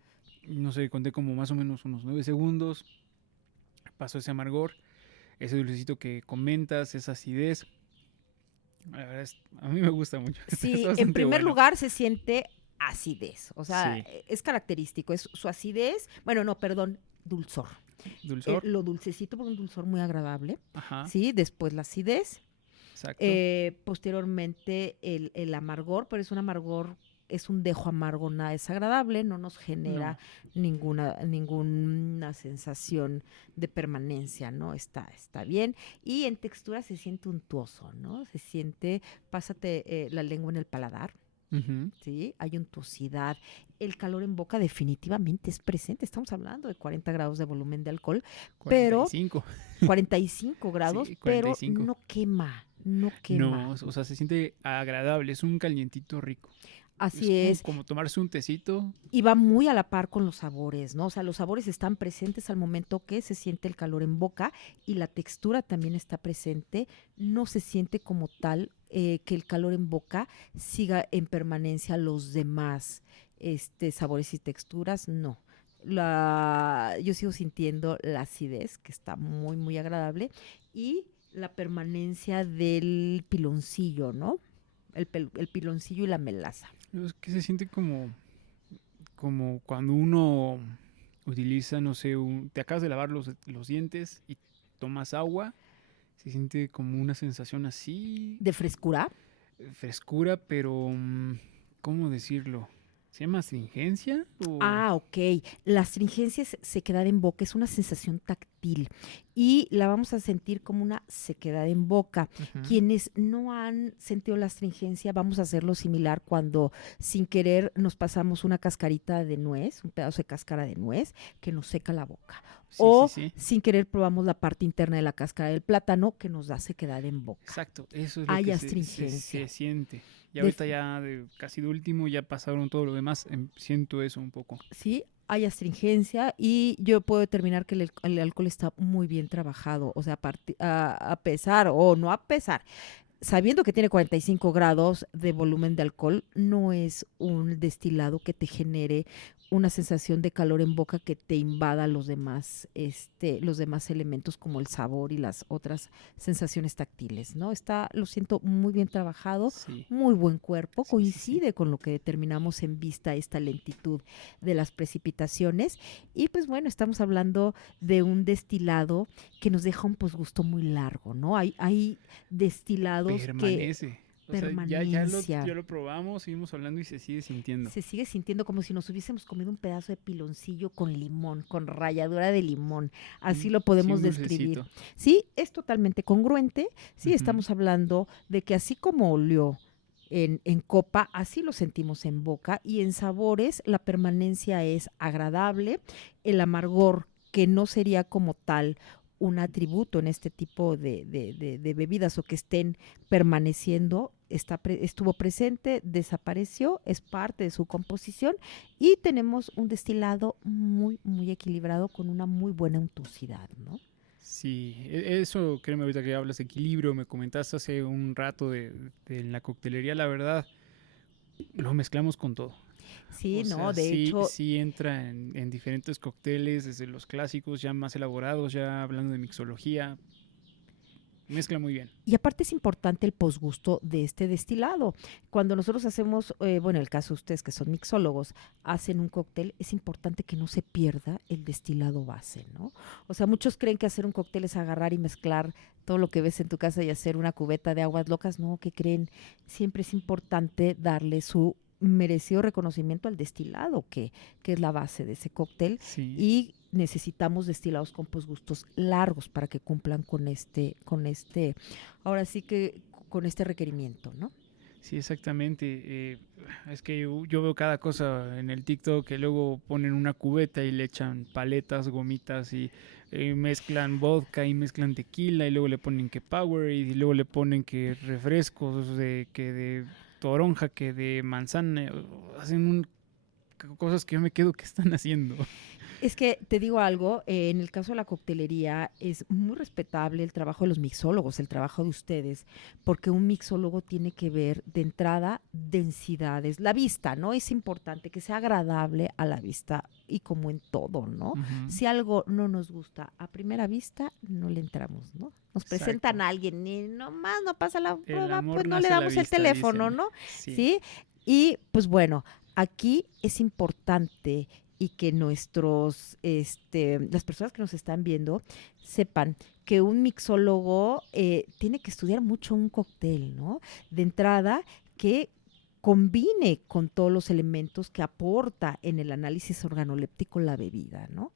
No sé, conté como más o menos unos 9 segundos. Pasó ese amargor, ese dulcecito que comentas, esa acidez. La verdad a mí me gusta mucho. Está Sí, en bastante primer bueno. lugar se siente acidez, o sea, Sí. es característico, es su acidez, bueno, no, perdón, dulzor. Dulzor. Lo dulcecito por un dulzor muy agradable, Ajá. ¿sí? Después la acidez, Exacto. posteriormente el amargor, pero es un amargor, es un dejo amargo nada desagradable, no nos genera ninguna sensación de permanencia, ¿no? Está bien. Y en textura se siente untuoso, ¿no? Se siente, pásate la lengua en el paladar, Ujú. ¿sí? Hay untuosidad. El calor en boca definitivamente es presente. Estamos hablando de 40 grados de volumen de alcohol, pero 45. 45 grados, Sí, pero 45. no quema, no quema. No, o sea, se siente agradable. Es un calientito rico. Así Es es. como tomarse un tecito. Y va muy a la par con los sabores, ¿no? O sea, los sabores están presentes al momento que se siente el calor en boca y la textura también está presente. No se siente como tal que el calor en boca siga en permanencia los demás sabores y texturas, no. Yo sigo sintiendo la acidez, que está muy, muy agradable, y la permanencia del piloncillo, ¿no? El piloncillo y la melaza. Es que se siente como cuando uno utiliza, no sé, te acabas de lavar los dientes y tomas agua. Se siente como una sensación así, ¿De frescura? frescura, pero ¿cómo decirlo? ¿Se llama astringencia? Ah, ok. La astringencia sequedad en boca es una sensación táctil y la vamos a sentir como una sequedad en boca. Ujú. Quienes no han sentido la astringencia, vamos a hacerlo similar cuando sin querer nos pasamos una cascarita de nuez, un pedazo de cáscara de nuez que nos seca la boca. Sí, O sí, sí. sin querer probamos la parte interna de la cáscara del plátano que nos da sequedad en boca. Exacto, eso es lo Hay que astringencia. se siente. Y ahorita ya casi de último ya pasaron todo lo demás. Siento eso un poco. Sí, hay astringencia y yo puedo determinar que el alcohol está muy bien trabajado. O sea, a pesar o no a pesar, sabiendo que tiene 45 grados de volumen de alcohol, no es un destilado que te genere una sensación de calor en boca que te invada los demás elementos como el sabor y las otras sensaciones táctiles, ¿no? Lo siento muy bien trabajado, Sí. muy buen cuerpo, Sí, sí, coincide con lo que determinamos en vista esta lentitud de las precipitaciones. Y pues bueno, estamos hablando de un destilado que nos deja un posgusto muy largo, ¿no? Hay destilados que Permanece. O sea, permanencia. ya lo probamos, seguimos hablando y se sigue sintiendo. Se sigue sintiendo como si nos hubiésemos comido un pedazo de piloncillo con limón, con ralladura de limón. Así lo podemos Sí, un describir. dulcecito. Sí, es totalmente congruente. Sí, Ujú. estamos hablando de que así como olió en copa, así lo sentimos en boca, y en sabores la permanencia es agradable. El amargor, que no sería como tal un atributo en este tipo de bebidas o que estén permaneciendo, estuvo presente, desapareció, es parte de su composición, y tenemos un destilado muy, muy equilibrado con una muy buena untuosidad, ¿no? Sí, eso, créeme, ahorita que hablas de equilibrio, me comentaste hace un rato de la coctelería, la verdad, lo mezclamos con todo. Sí, O no, sea, de sí, hecho, sí entra en diferentes cócteles, desde los clásicos ya más elaborados, ya hablando de mixología, mezcla muy bien. y aparte es importante el posgusto de este destilado. Cuando nosotros hacemos, bueno, el caso de ustedes que son mixólogos, hacen un cóctel, es importante que no se pierda el destilado base, ¿no? O sea, muchos creen que hacer un cóctel es agarrar y mezclar todo lo que ves en tu casa y hacer una cubeta de aguas locas. No, ¿qué creen? Siempre es importante darle su merecido reconocimiento al destilado, que es la base de ese cóctel, Sí, y necesitamos destilados con posgustos largos para que cumplan ahora sí que con este requerimiento, ¿no? sí, exactamente. Es que yo veo cada cosa en el TikTok que luego ponen una cubeta y le echan paletas, gomitas y mezclan vodka y mezclan tequila y luego le ponen que Powerade y luego le ponen que refrescos que de toronja, que de manzana. Hacen cosas que yo me quedo, ¿qué están haciendo? Es que te digo algo, en el caso de la coctelería es muy respetable el trabajo de los mixólogos, el trabajo de ustedes, porque un mixólogo tiene que ver de entrada densidades, la vista, ¿no? Es importante que sea agradable a la vista y como en todo, ¿no? Ujú. Si algo no nos gusta a primera vista, no le entramos, ¿no? Nos presentan Exacto. a alguien y nomás no pasa la El prueba, amor pues no le nace a la damos el vista, teléfono, dicen. ¿no? Sí. ¿Sí? Y pues bueno, aquí es importante y que las personas que nos están viendo sepan que un mixólogo tiene que estudiar mucho un cóctel, ¿no? De entrada, que combine con todos los elementos que aporta en el análisis organoléptico la bebida, ¿no?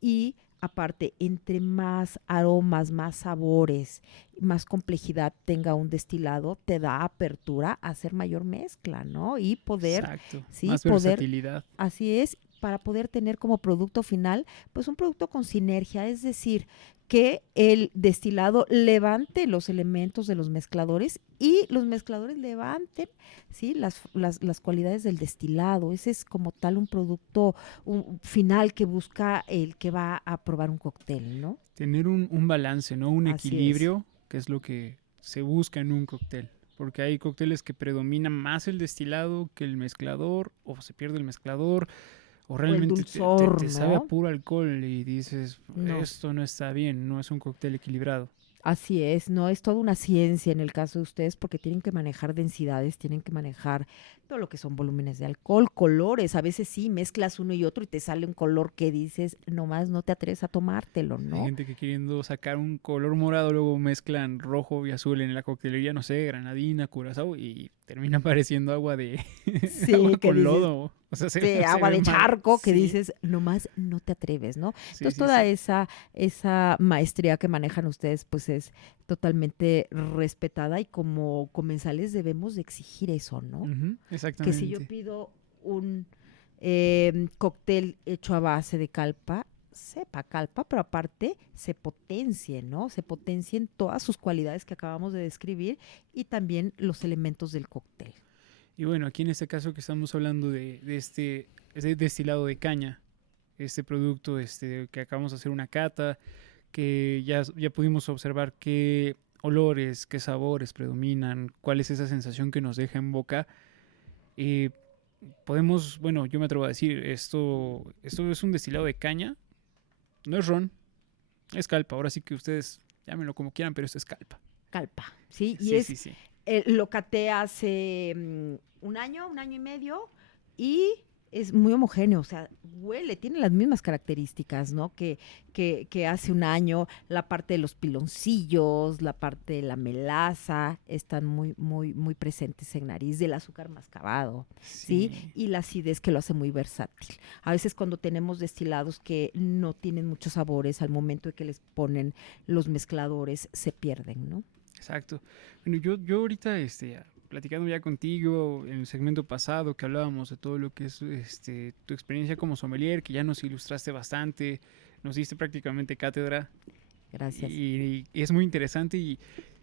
Y aparte, entre más aromas, más sabores, más complejidad tenga un destilado, te da apertura a hacer mayor mezcla, ¿no? Y poder, Exacto. sí, Más poder, versatilidad. así es, para poder tener como producto final, pues un producto con sinergia, es decir, que el destilado levante los elementos de los mezcladores y los mezcladores levanten, ¿sí? las cualidades del destilado. Ese es como tal un producto final que busca el que va a probar un cóctel, ¿no? Tener un balance, ¿no? Un Así es. equilibrio, que es lo que se busca en un cóctel. Porque hay cócteles que predominan más el destilado que el mezclador, o se pierde el mezclador, o O el realmente dulzor, te sabe a ¿no? puro alcohol y dices, No. esto no está bien, no es un cóctel equilibrado. Así es, no es toda una ciencia en el caso de ustedes porque tienen que manejar densidades, tienen que manejar todo lo que son volúmenes de alcohol, colores. A veces sí, mezclas uno y otro y te sale un color que dices, nomás no te atreves a tomártelo, Hay ¿no? gente que queriendo sacar un color morado, luego mezclan rojo y azul en la coctelería, no sé, granadina, curazao, y termina pareciendo agua de Sí, agua que con dices, lodo. O sea, de agua ve de mal. charco que Sí, dices, nomás no te atreves, ¿no? sí, Entonces sí, toda sí. esa maestría que manejan ustedes pues es totalmente respetada y como comensales debemos de exigir eso, ¿no? Ujú, Que si yo exactamente. pido un cóctel hecho a base de calpa, sepa calpa, pero aparte se potencie, ¿no? Se potencien todas sus cualidades que acabamos de describir y también los elementos del cóctel. Y bueno, aquí en este caso que estamos hablando de este destilado de caña, este producto que acabamos de hacer una cata, que ya pudimos observar qué olores, qué sabores predominan, cuál es esa sensación que nos deja en boca. Eh, Podemos, bueno, yo me atrevo a decir, esto es un destilado de caña, no es ron, es calpa. Ahora sí que ustedes llámenlo como quieran, pero esto es calpa. Calpa, ¿sí? Y Sí, es, sí, sí. lo caté hace un año y medio, y es muy homogéneo, o sea, huele, tiene las mismas características, ¿no? Que hace un año. La parte de los piloncillos, la parte de la melaza están muy, muy, muy presentes en nariz, del azúcar mascabado, ¿sí? Y la acidez que lo hace muy versátil. A veces cuando tenemos destilados que no tienen muchos sabores, al momento de que les ponen los mezcladores, se pierden, ¿no? Exacto. Bueno, yo ahorita, platicando ya contigo en el segmento pasado que hablábamos de todo lo que es tu experiencia como sommelier, que ya nos ilustraste bastante, nos diste prácticamente cátedra Gracias. y es muy interesante, y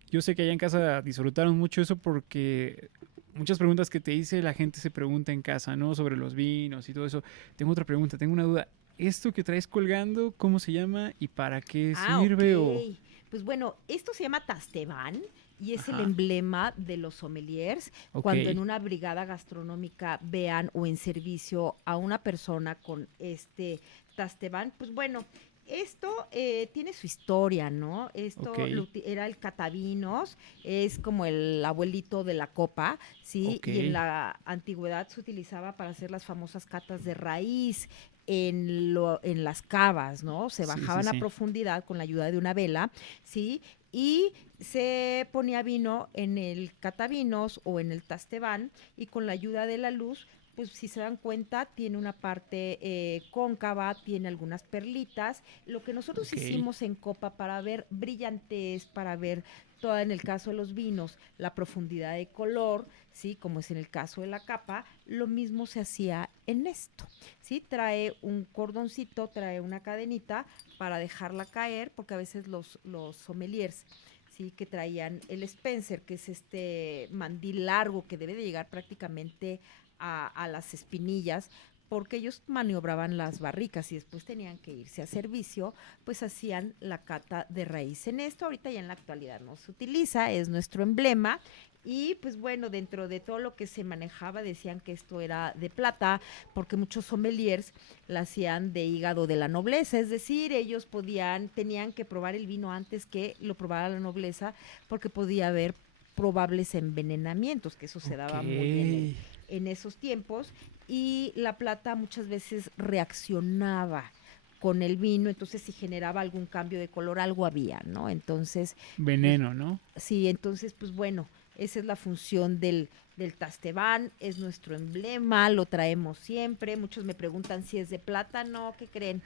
yo sé que allá en casa disfrutaron mucho eso porque muchas preguntas que te hice la gente se pregunta en casa, ¿no? Sobre los vinos y todo eso. Tengo otra pregunta, tengo una duda. ¿Esto que traes colgando, cómo se llama y para qué sirve? Ok. Pues bueno, esto se llama Tasteban y es el Ajá. emblema de los sommeliers. Ok. Cuando en una brigada gastronómica vean o en servicio a una persona con este Tasteban, pues bueno, esto tiene su historia, ¿no? Esto Ok. era el catavinos, es como el abuelito de la copa, ¿sí? Ok. Y en la antigüedad se utilizaba para hacer las famosas catas de raíz en las cavas, ¿no? Se Sí, sí, bajaban a sí. profundidad con la ayuda de una vela, ¿sí? Y se ponía vino en el catavinos o en el tasteban, y con la ayuda de la luz, pues si se dan cuenta, tiene una parte cóncava, tiene algunas perlitas. Lo que nosotros Ok. hicimos en copa para ver brillantez, para ver toda, en el caso de los vinos, la profundidad de color, ¿sí? Como es en el caso de la capa, lo mismo se hacía en esto, ¿sí? Trae un cordoncito, trae una cadenita para dejarla caer, porque a veces los sommeliers, ¿sí? Que traían el Spencer, que es este mandil largo que debe de llegar prácticamente a las espinillas, porque ellos maniobraban las barricas y después tenían que irse a servicio, pues hacían la cata de raíz. En esto ahorita ya en la actualidad no se utiliza, es nuestro emblema. Y pues bueno, dentro de todo lo que se manejaba decían que esto era de plata, porque muchos sommeliers la hacían de hígado de la nobleza, es decir, ellos tenían que probar el vino antes que lo probara la nobleza, porque podía haber probables envenenamientos, que eso se daba muy Ok. en esos tiempos, y la plata muchas veces reaccionaba con el vino, entonces si generaba algún cambio de color, algo había, ¿no? Entonces, pues Veneno, ¿no? sí, entonces, pues bueno, esa es la función del Tasteban, es nuestro emblema, lo traemos siempre. Muchos me preguntan si es de plata, no, ¿qué creen?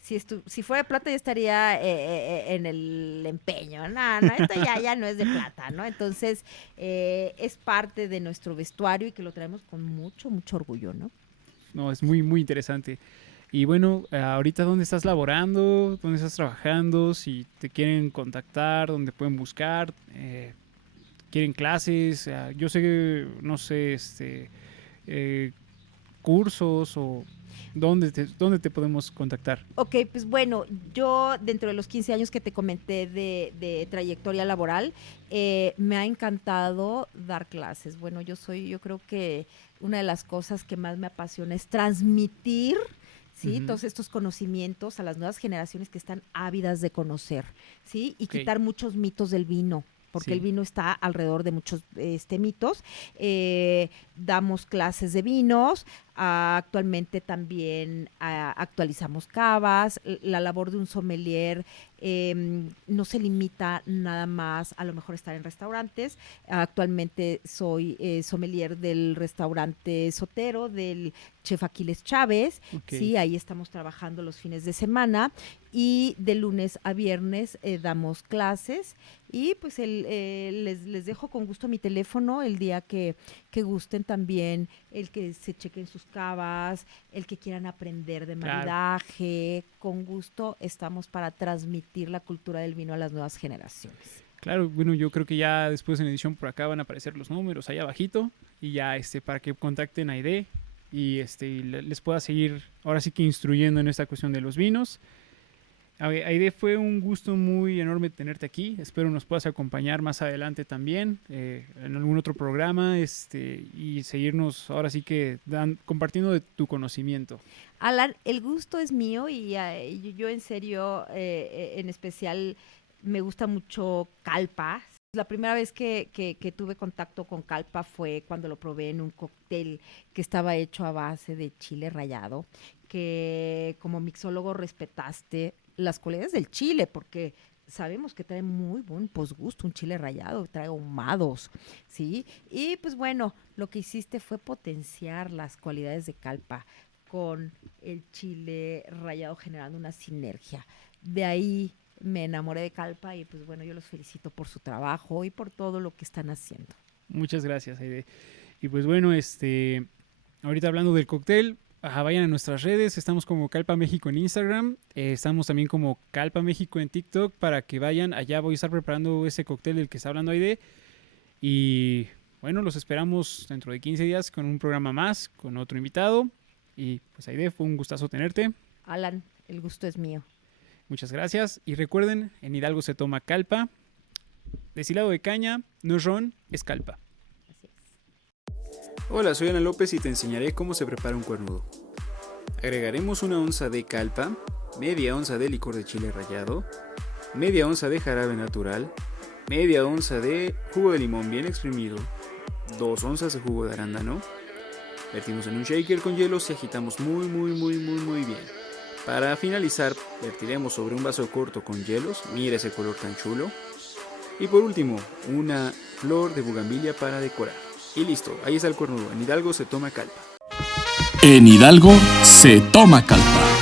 Si fuera de plata ya estaría en el empeño. No, no, esto ya no es de plata, ¿no? Entonces, es parte de nuestro vestuario y que lo traemos con mucho, mucho orgullo, ¿no? No, es muy, muy interesante. Y bueno, ahorita dónde estás laborando, dónde estás trabajando, si te quieren contactar, dónde pueden buscar, quieren clases, yo sé que, no sé, eh, cursos o dónde te podemos contactar. Ok, pues bueno, yo dentro de los 15 años que te comenté de trayectoria laboral, me ha encantado dar clases. Bueno, yo creo que una de las cosas que más me apasiona es transmitir, ¿sí? Ujú. Todos estos conocimientos a las nuevas generaciones que están ávidas de conocer, ¿sí? Y Ok. quitar muchos mitos del vino, porque el Sí. vino está alrededor de muchos mitos. Damos clases de vinos. Actualmente también actualizamos cavas. La labor de un sommelier no se limita nada más a lo mejor estar en restaurantes. Actualmente soy sommelier del restaurante Sotero, del chef Aquiles Chávez. Ok. Sí, ahí estamos trabajando los fines de semana, y de lunes a viernes damos clases. Y pues les dejo con gusto mi teléfono el día que gusten, también el que se chequen sus cavas, el que quieran aprender de Claro. maridaje. Con gusto estamos para transmitir la cultura del vino a las nuevas generaciones. Claro, bueno, yo creo que ya después en edición por acá van a aparecer los números ahí abajito y ya para que contacten a Aide y les pueda seguir ahora sí que instruyendo en esta cuestión de los vinos. Aide, fue un gusto muy enorme tenerte aquí. Espero nos puedas acompañar más adelante también en algún otro programa y seguirnos ahora sí que compartiendo de tu conocimiento. Alan, el gusto es mío y yo en serio, en especial, me gusta mucho Calpa. La primera vez que tuve contacto con Calpa fue cuando lo probé en un cóctel que estaba hecho a base de chile rallado, que como mixólogo respetaste las cualidades del chile, porque sabemos que trae muy buen posgusto un chile rallado, trae ahumados, ¿sí? Y pues bueno, lo que hiciste fue potenciar las cualidades de Calpa con el chile rallado, generando una sinergia. De ahí me enamoré de Calpa y pues bueno, yo los felicito por su trabajo y por todo lo que están haciendo. Muchas gracias, Aide. Y pues bueno, ahorita hablando del cóctel, vayan a nuestras redes, estamos como Calpa México en Instagram, estamos también como Calpa México en TikTok para que vayan, allá voy a estar preparando ese cóctel del que está hablando Aide y bueno, los esperamos dentro de 15 días con un programa más, con otro invitado y pues Aide, fue un gustazo tenerte. Alan, el gusto es mío. Muchas gracias y recuerden, en Hidalgo se toma Calpa, destilado de caña, no es ron, es Calpa. Hola, soy Ana López y te enseñaré cómo se prepara un cuernudo. Agregaremos 1 onza de calpa, media onza de licor de chile rallado, media onza de jarabe natural, media onza de jugo de limón bien exprimido, 2 onzas de jugo de arándano. Vertimos en un shaker con hielos y agitamos muy bien. Para finalizar, vertiremos sobre un vaso corto con hielos, mira ese color tan chulo. Y por último, una flor de bugambilia para decorar. Y listo, ahí está el cuernudo. En Hidalgo se toma Calpa. En Hidalgo se toma Calpa.